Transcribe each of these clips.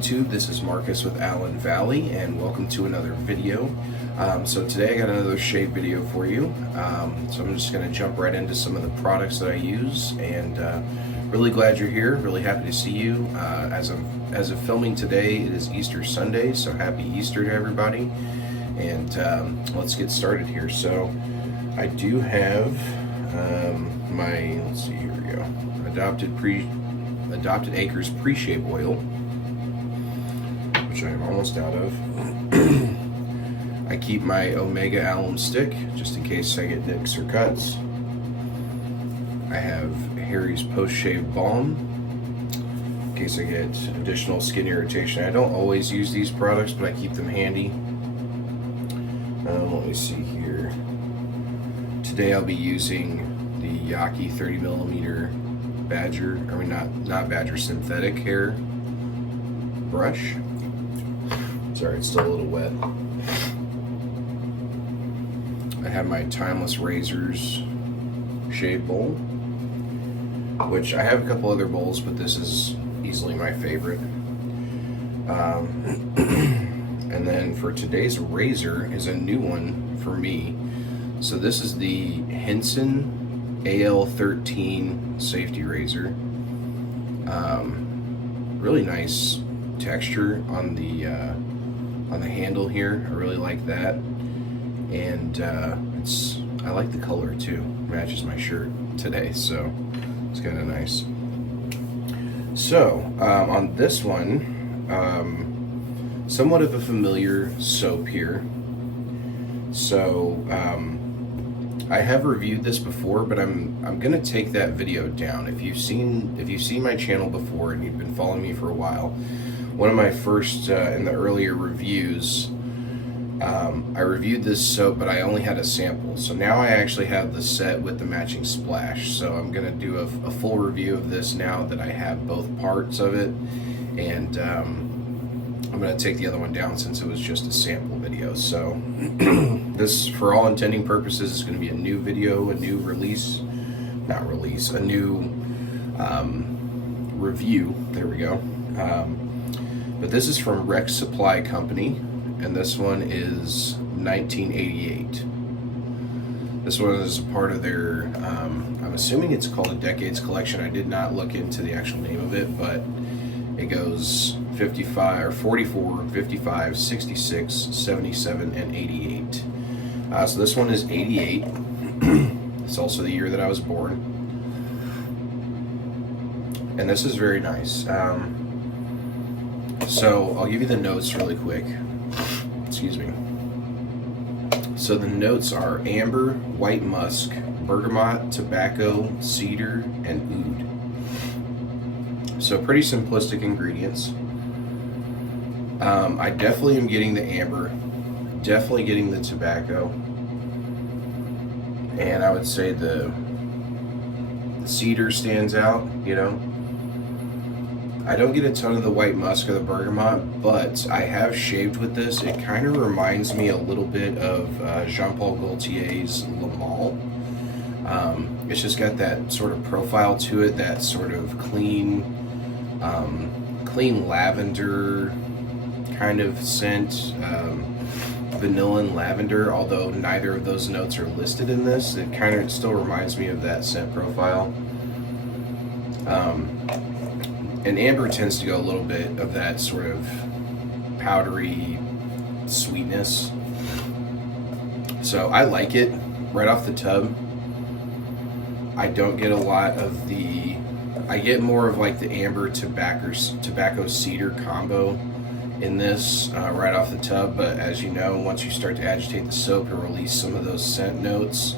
YouTube. This is Marcus with AllenValley, and welcome to another video. So today I got another shave video for you. So I'm just going to jump right into some of the products that I use, and really glad you're here. Really happy to see you. As of filming today, it is Easter Sunday, so happy Easter to everybody. And let's get started here. So I do have my, let's see, here we go, Adopted Acres pre-shave oil, which I am almost out of. I keep my Omega alum stick just in case I get nicks or cuts. I have Harry's post-shave balm in case I get additional skin irritation. I don't always use these products, but I keep them handy. Let me see here. Today I'll be using the Yaki 30mm Badger, not Badger, synthetic hair brush. Sorry, it's still a little wet. I have my Timeless Razors shave bowl, which I have a couple other bowls, but this is easily my favorite. And then for today's razor is a new one for me. So this is the Henson AL13 safety razor. Really nice texture on the handle here. I really like that, and I like the color too. Matches my shirt today, so it's kind of nice. So on this one, somewhat of a familiar soap here. So I have reviewed this before, but I'm gonna take that video down. If you've seen my channel before and you've been following me for a while, one of my first in the earlier reviews, I reviewed this soap, but I only had a sample. So now I actually have the set with the matching splash. So I'm gonna do a full review of this now that I have both parts of it, and I'm going to take the other one down since it was just a sample video. So this, for all intending purposes, is going to be a new video, a new a new review. There we go. But this is from Rex Supply Company, and this one is 1988. This one is a part of their, I'm assuming it's called a Decades Collection. I did not look into the actual name of it, but it goes 55 or 44, 55, 66, 77, and 88. So this one is 88. It's also the year that I was born. And this is very nice. So I'll give you the notes really quick. Excuse me. So the notes are amber, white musk, bergamot, tobacco, cedar, and oud. So pretty simplistic ingredients. I definitely am getting the amber, definitely getting the tobacco, and I would say the cedar stands out, you know. I don't get a ton of the white musk or the bergamot, but I have shaved with this. It kind of reminds me a little bit of Jean-Paul Gaultier's Le Male. It's just got that sort of profile to it, that sort of clean lavender kind of scent, vanilla and lavender, although neither of those notes are listed in this. It kind of still reminds me of that scent profile. And amber tends to go a little bit of that sort of powdery sweetness. So I like it right off the tub. I don't get a lot of the, I get more of like the amber tobacco cedar combo in this right off the tub, but as you know, once you start to agitate the soap and release some of those scent notes,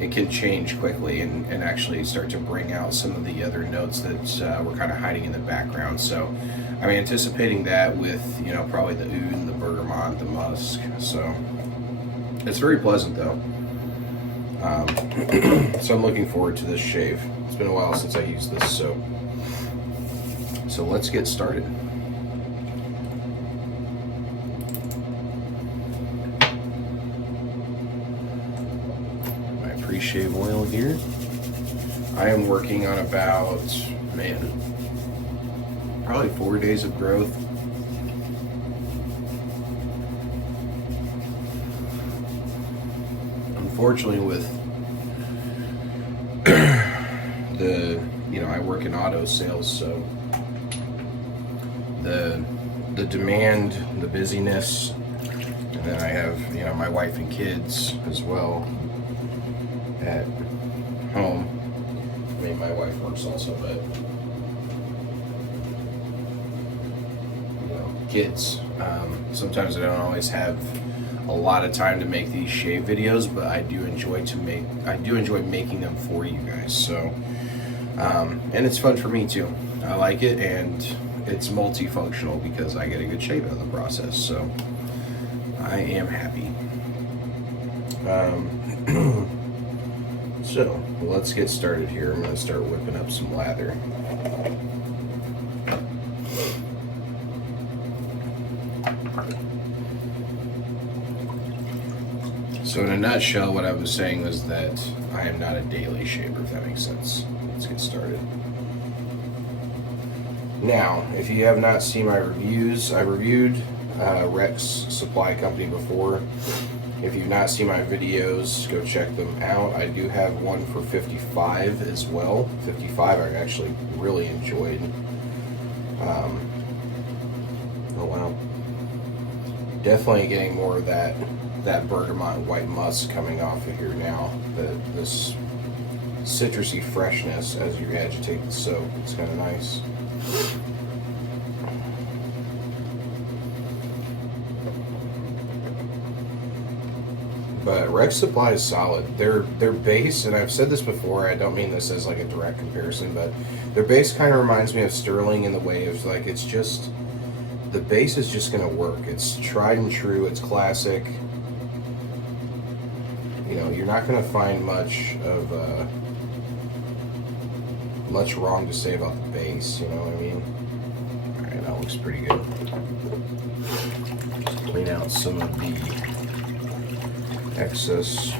it can change quickly and actually start to bring out some of the other notes that were kind of hiding in the background. So I'm anticipating that with, you know, probably the oud, the bergamot, the musk. So it's very pleasant though. So I'm looking forward to this shave. It's been a while since I used this soap. So let's get started. My pre-shave oil here. I am working on about, man, probably 4 days of growth. Unfortunately, with I work in auto sales, so the demand, the busyness, and then I have, my wife and kids as well at home. I mean, my wife works also, but kids. Sometimes I don't always have a lot of time to make these shave videos, but I do enjoy making them for you guys. So, and it's fun for me too. I like it, and it's multifunctional because I get a good shave out of the process. So, I am happy. So, let's get started here. I'm going to start whipping up some lather. So in a nutshell, what I was saying was that I am not a daily shaver, if that makes sense. Let's get started. Now, if you have not seen my reviews, I reviewed Rex Supply Company before. If you've not seen my videos, go check them out. I do have one for 55 as well. 55 I actually really enjoyed. Oh wow. Definitely getting more of that bergamot white musk coming off of here now. This citrusy freshness as you agitate the soap. It's kind of nice. But Rex Supply is solid. Their base, and I've said this before, I don't mean this as like a direct comparison, but their base kind of reminds me of Sterling in the way of like, it's just, the base is just going to work. It's tried and true. It's classic. You're not going to find much wrong to say about the base. You know what I mean? All right, that looks pretty good. Just clean out some of the excess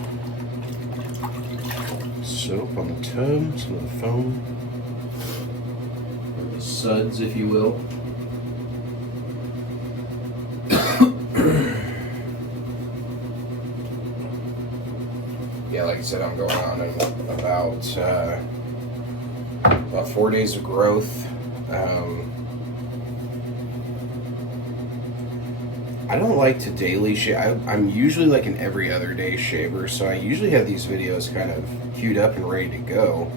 soap on the tub, some of the foam, or the suds, if you will. Yeah, like I said, I'm going on in about 4 days of growth. I don't like to daily shave. I'm usually like an every other day shaver, so I usually have these videos kind of queued up and ready to go.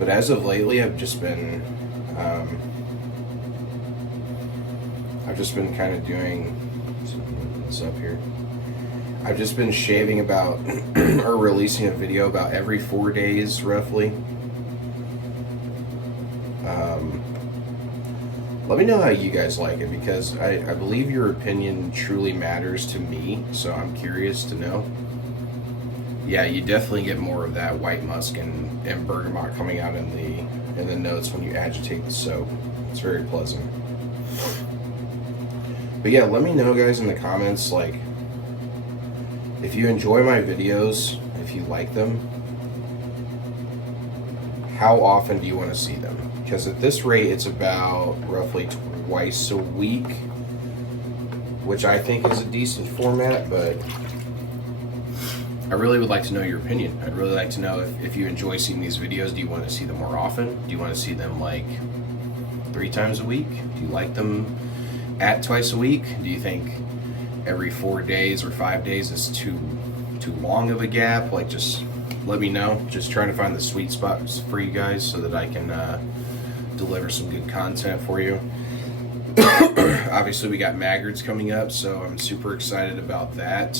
But as of lately, I've just been kind of doing this up here. I've just been shaving about, or releasing a video about every 4 days, roughly. Let me know how you guys like it, because I believe your opinion truly matters to me, so I'm curious to know. Yeah, you definitely get more of that white musk and bergamot coming out in the notes when you agitate the soap. It's very pleasant. But yeah, let me know, guys, in the comments, like, if you enjoy my videos, if you like them, how often do you want to see them? Because at this rate, it's about roughly twice a week, which I think is a decent format, but I really would like to know your opinion. I'd really like to know if you enjoy seeing these videos. Do you want to see them more often? Do you want to see them like 3 times a week? Do you like them at twice a week? Do you think every 4 days or 5 days is too long of a gap? Like, just let me know. Just trying to find the sweet spots for you guys so that I can deliver some good content for you. Obviously, we got Maggards coming up, so I'm super excited about that.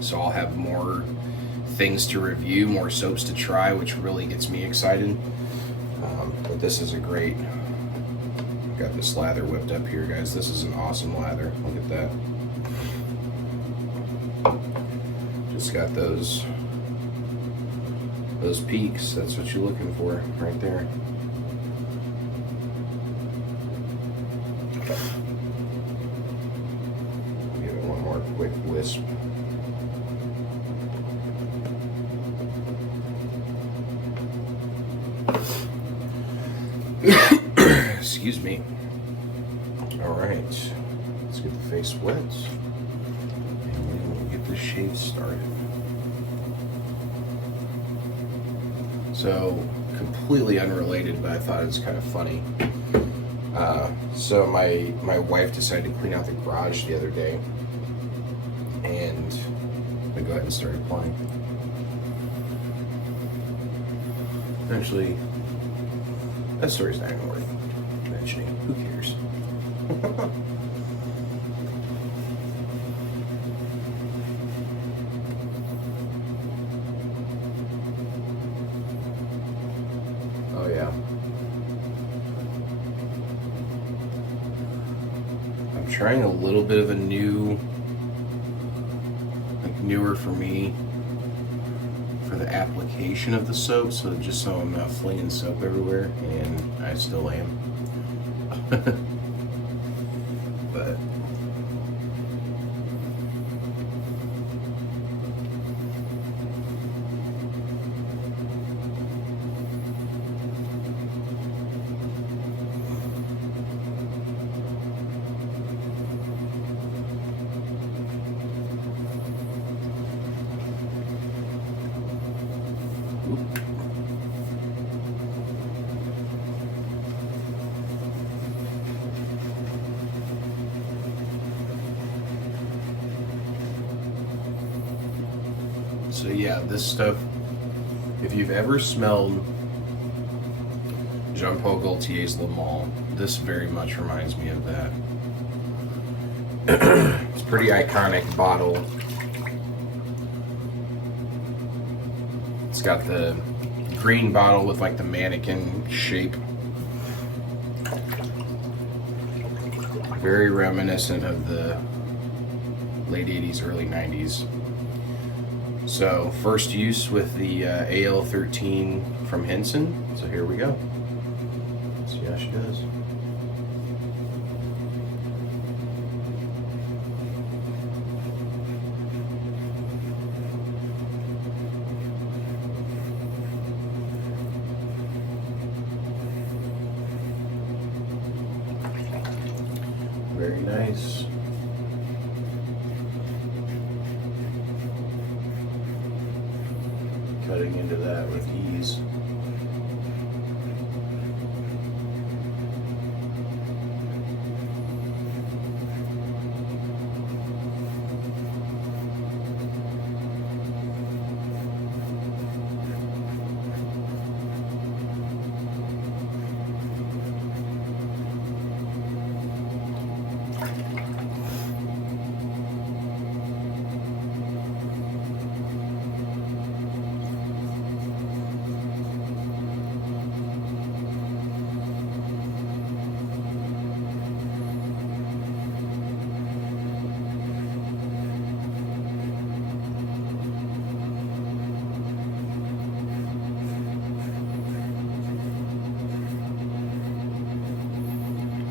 So I'll have more things to review, more soaps to try, which really gets me excited. But this is a great, got this lather whipped up here, guys. This is an awesome lather. Look at that. Just got those peaks. That's what you're looking for right there. Give it one more quick wisp. Excuse me. All right, let's get the face wet, and we will get the shave started. So, completely unrelated, but I thought it was kind of funny. So my wife decided to clean out the garage the other day, and we go ahead and start applying. Actually, that story's not even worth mentioning. Who cares? Oh yeah. I'm trying a little bit of a new, like newer for me, for the application of the soap, so just so I'm not flinging soap everywhere, and I still am. But so yeah, this stuff, if you've ever smelled Jean-Paul Gaultier's Le Male, this very much reminds me of that. It's a pretty iconic bottle. It's got the green bottle with like the mannequin shape. Very reminiscent of the late 80s, early 90s. So, first use with the AL13 from Henson. So here we go. See how she does. Very nice. Cutting into that with ease.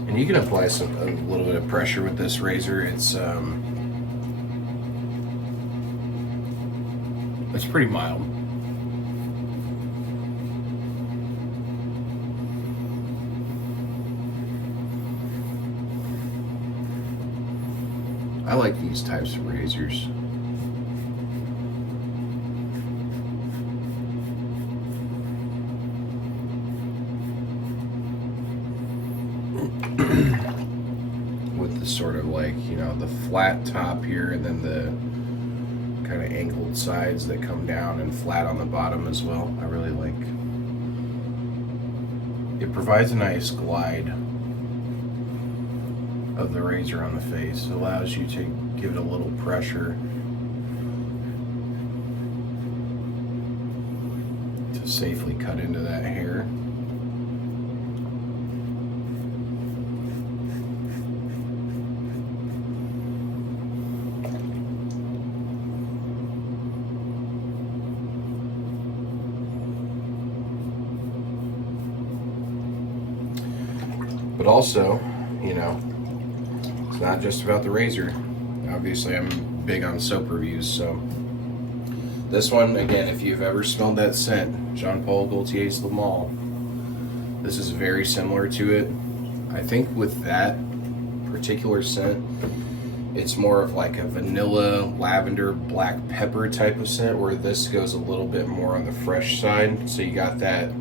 And you can apply a little bit of pressure with this razor. It's pretty mild. I like these types of razors. With the sort of like, you know, the flat top here and then the kind of angled sides that come down and flat on the bottom as well. I really like. It provides a nice glide of the razor on the face. It allows you to give it a little pressure to safely cut into that hair. But also, you know, it's not just about the razor. Obviously, I'm big on soap reviews, so this one, again, if you've ever smelled that scent, Jean-Paul Gaultier's Le Male, this is very similar to it. I think with that particular scent, it's more of like a vanilla, lavender, black pepper type of scent, where this goes a little bit more on the fresh side. So you got that,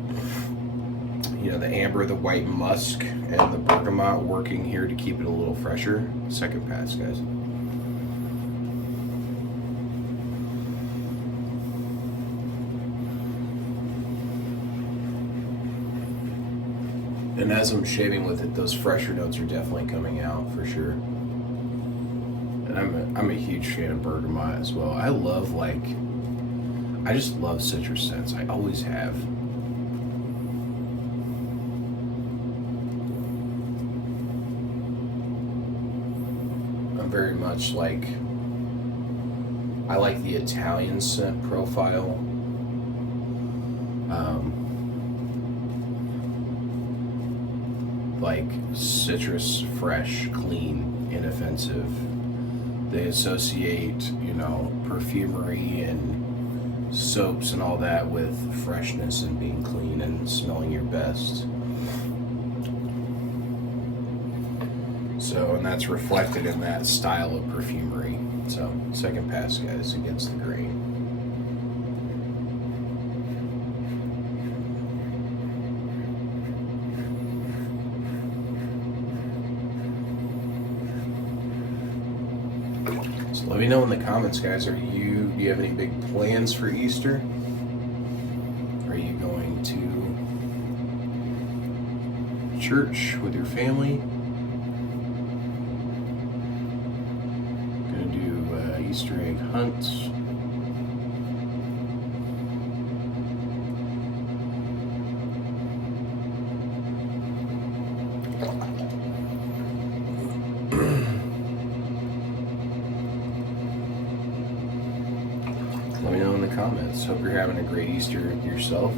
you know, the amber, the white musk, and the bergamot working here to keep it a little fresher. Second pass, guys. And as I'm shaving with it, those fresher notes are definitely coming out for sure. And I'm a huge fan of bergamot as well. I just love citrus scents. I always have. I'm very much like, I like the Italian scent profile. Like citrus, fresh, clean, inoffensive. They associate, you know, perfumery and soaps and all that with freshness and being clean and smelling your best. So, and that's reflected in that style of perfumery. So, second pass, guys, against the grain. So let me know in the comments, guys. Do you have any big plans for Easter? Are you going to church with your family? Gonna do Easter egg hunts? Let me know in the comments. Hope you're having a great Easter yourself.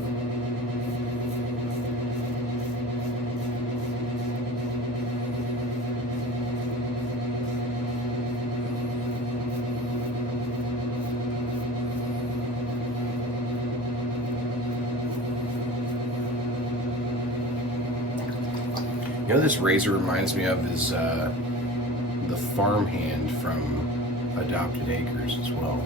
You know, this razor reminds me of is the farmhand from Adopted Acres as well.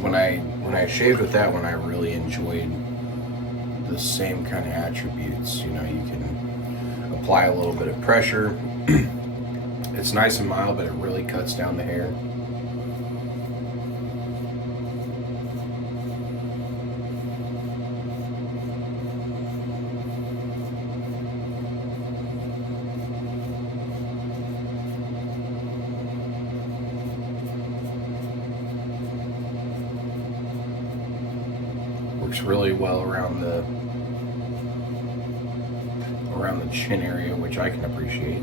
When I shaved with that one, I really enjoyed the same kind of attributes. You know, you can apply a little bit of pressure. It's nice and mild, but it really cuts down the hair. Works really well around the chin area, which I can appreciate.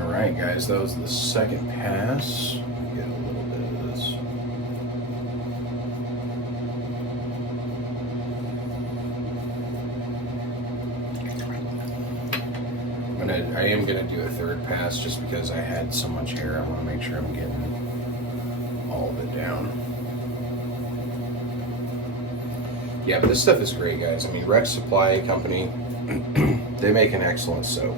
All right, guys, that was the second pass. Get a little bit of this. I am gonna do a third pass just because I had so much hair. I want to make sure I'm getting all of it down. Yeah, but this stuff is great, guys. I mean, Rex Supply Company, they make an excellent soap.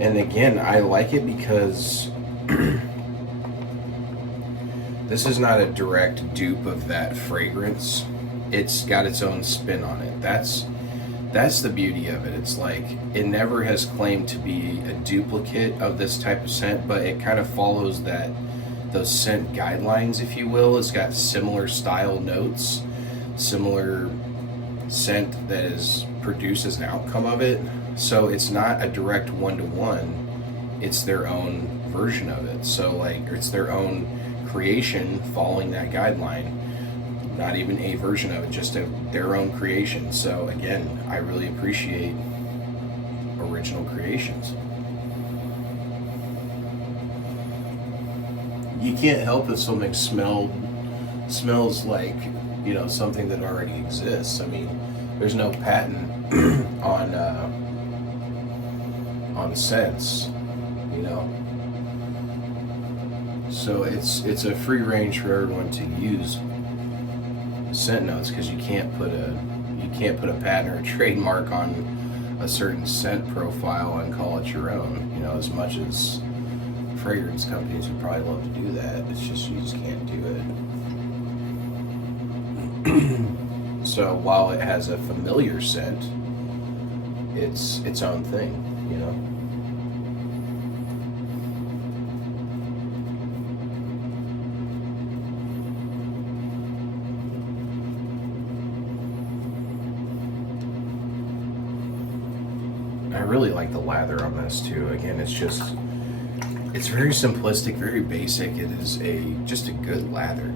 And again, I like it because this is not a direct dupe of that fragrance. It's got its own spin on it. That's the beauty of it. It's like, it never has claimed to be a duplicate of this type of scent, but it kind of follows those scent guidelines, if you will. It's got similar style notes, similar scent that is produced as an outcome of it. So it's not a direct one-to-one. It's their own version of it. So like, it's their own creation following that guideline. Not even a version of it, just their own creation. So again, I really appreciate original creations. you can't help if something smells like, you know, something that already exists. I mean, there's no patent on scents, you know. So it's a free range for everyone to use scent notes, because you can't put a patent or a trademark on a certain scent profile and call it your own. You know, as much as fragrance companies would probably love to do that, it's just you just can't do it. So while it has a familiar scent, it's its own thing, you know. I really like the lather on this too. Again, it's very simplistic, very basic. It is just a good lather.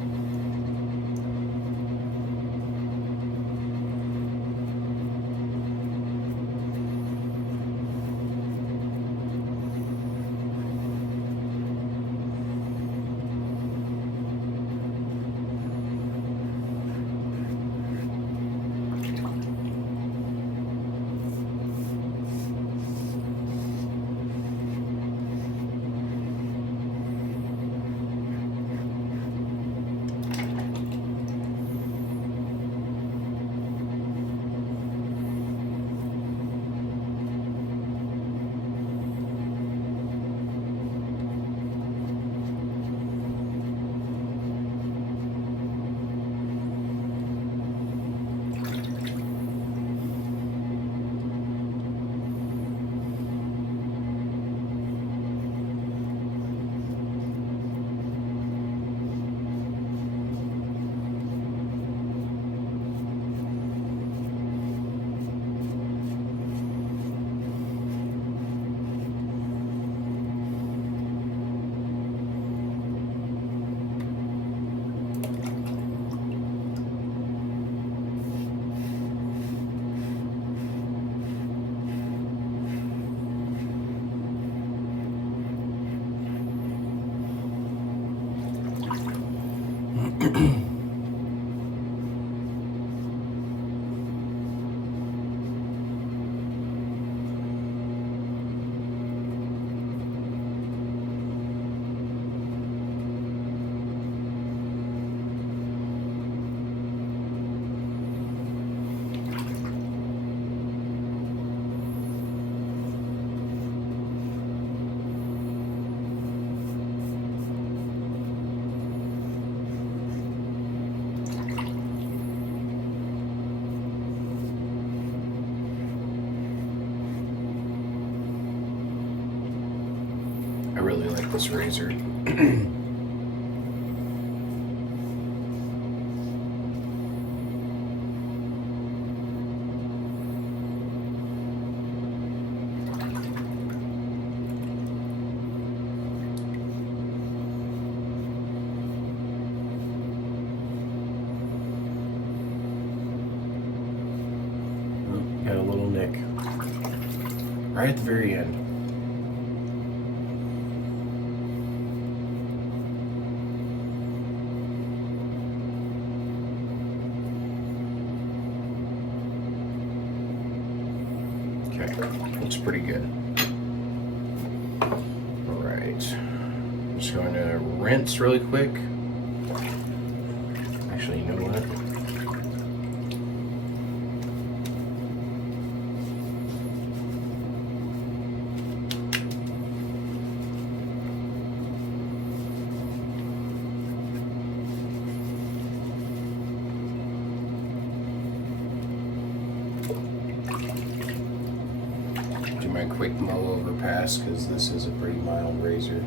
I really like this razor. Got a little nick right at the very end. Okay, looks pretty good. All right, I'm just going to rinse really quick. Actually, you know what? Do my quick mow over pass, because this is a pretty mild razor.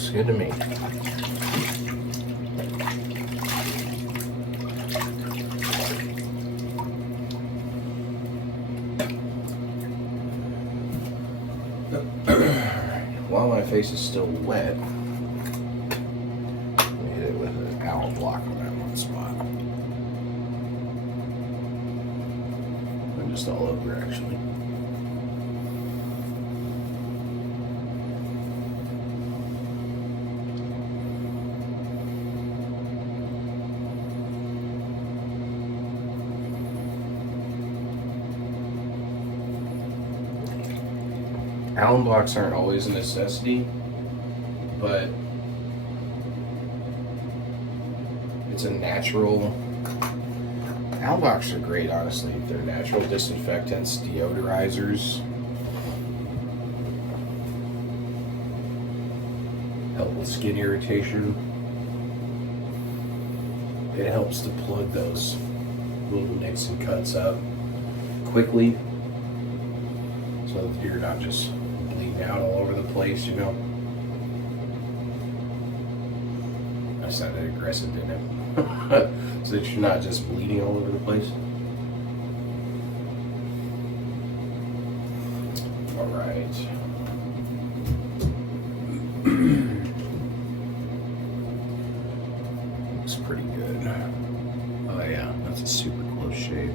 Looks good to me. While my face is still wet, let me hit it with an Allen block on that one spot. And just all over, actually. Allen blocks aren't always a necessity, but it's a natural. Allen blocks are great, honestly. They're natural disinfectants, deodorizers, help with skin irritation. It helps to plug those little nicks and cuts up quickly, so that you're not just bleeding out all over the place, you know. I sounded aggressive, didn't it? So that you're not just bleeding all over the place. All right. Looks pretty good. Oh yeah, that's a super close shave.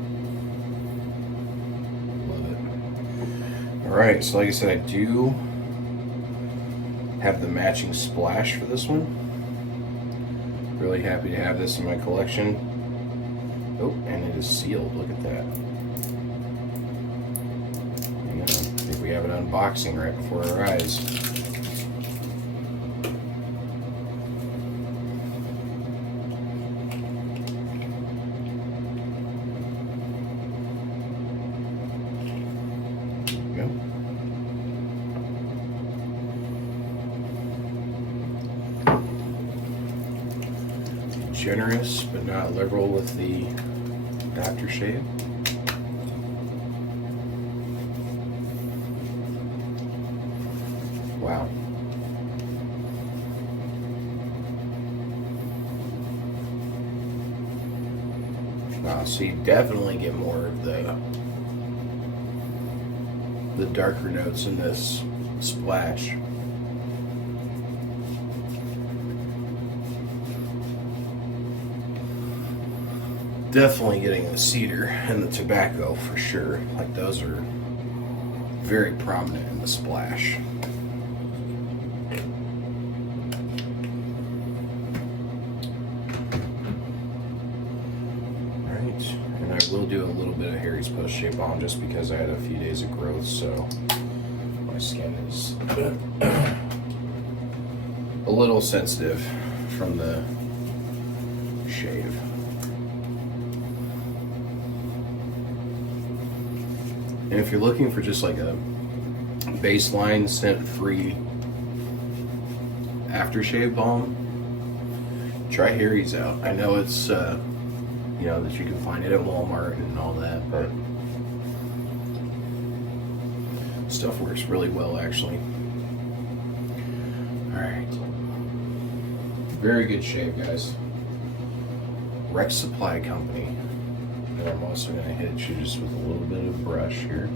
Alright, so like I said, I do have the matching splash for this one. Really happy to have this in my collection. Oh, and it is sealed. Look at that. And, I think we have an unboxing right before our eyes. Generous but not liberal with the aftershave. Wow. Wow, so you definitely get more of the darker notes in this splash. Definitely getting the cedar and the tobacco for sure. Like those are very prominent in the splash. Alright, and I will do a little bit of Harry's post-shave balm just because I had a few days of growth, so my skin is a little sensitive from the shave. And if you're looking for just like a baseline scent-free aftershave balm, try Harry's out. I know it's, you know, that you can find it at Walmart and all that, but stuff works really well, actually. All right. Very good shave, guys. Rex Supply Company. And I'm also going to hit you just with a little bit of brush here.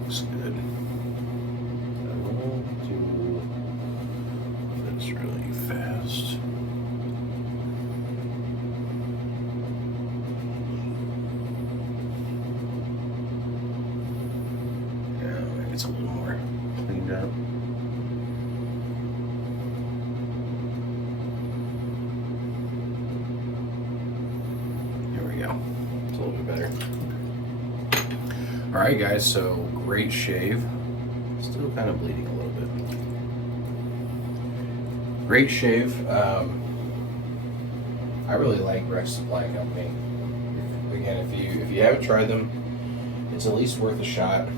Looks good. I will do this really fast. Yeah, maybe it's a little more cleaned up. It's a little bit better. Alright guys, so great shave. Still kind of bleeding a little bit. Great shave. I really like Rex Supply Company. Again, if you haven't tried them, it's at least worth a shot.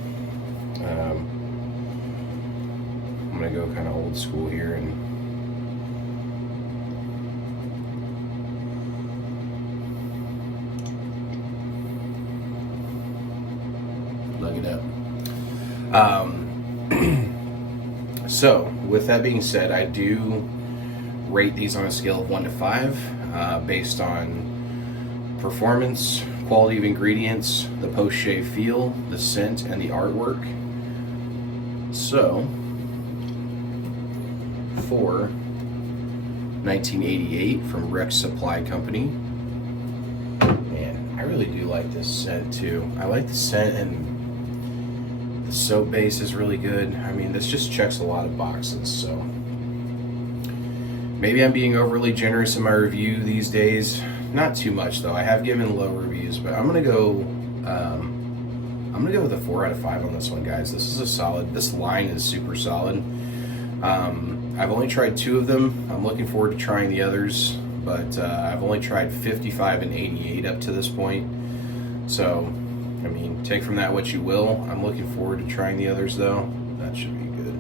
I'm gonna go kind of old school here and So, with that being said, I do rate these on a scale of 1 to 5, based on performance, quality of ingredients, the post-shave feel, the scent, and the artwork. So, for 1988 from Rex Supply Company. Man, I really do like this scent too. I like the scent, and the soap base is really good. I mean, this just checks a lot of boxes, so maybe I'm being overly generous in my review these days. Not too much though. I have given low reviews, but I'm gonna go with a 4 out of 5 on this one, guys. This is a solid. This line is super solid. I've only tried 2 of them. I'm looking forward to trying the others, but I've only tried 55 and 88 up to this point. So, I mean, take from that what you will. I'm looking forward to trying the others, though. That should be good.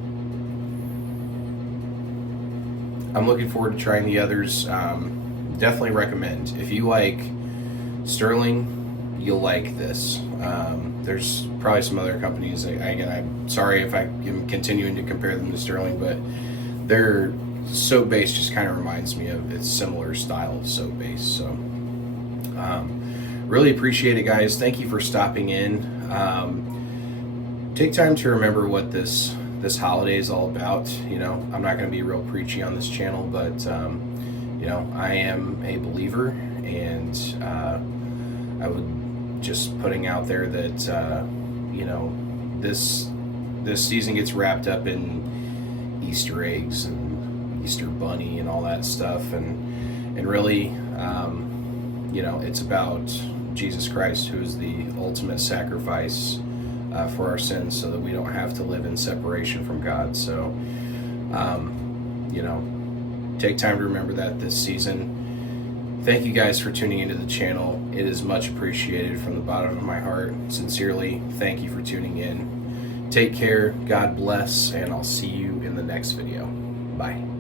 I'm looking forward to trying the others. Definitely recommend. If you like Sterling, you'll like this. There's probably some other companies. Again, I'm sorry if I am continuing to compare them to Sterling, but their soap base just kind of reminds me of its similar style of soap base. So, really appreciate it, guys. Thank you for stopping in. Take time to remember what this holiday is all about. You know, I'm not going to be real preachy on this channel, but you know, I am a believer, and I would just putting out there that you know, this season gets wrapped up in Easter eggs and Easter bunny and all that stuff, and really, you know, it's about Jesus Christ, who is the ultimate sacrifice for our sins, so that we don't have to live in separation from God. So, you know, take time to remember that this season. Thank you guys for tuning into the channel. It is much appreciated from the bottom of my heart. Sincerely, thank you for tuning in. Take care, God bless, and I'll see you in the next video. Bye.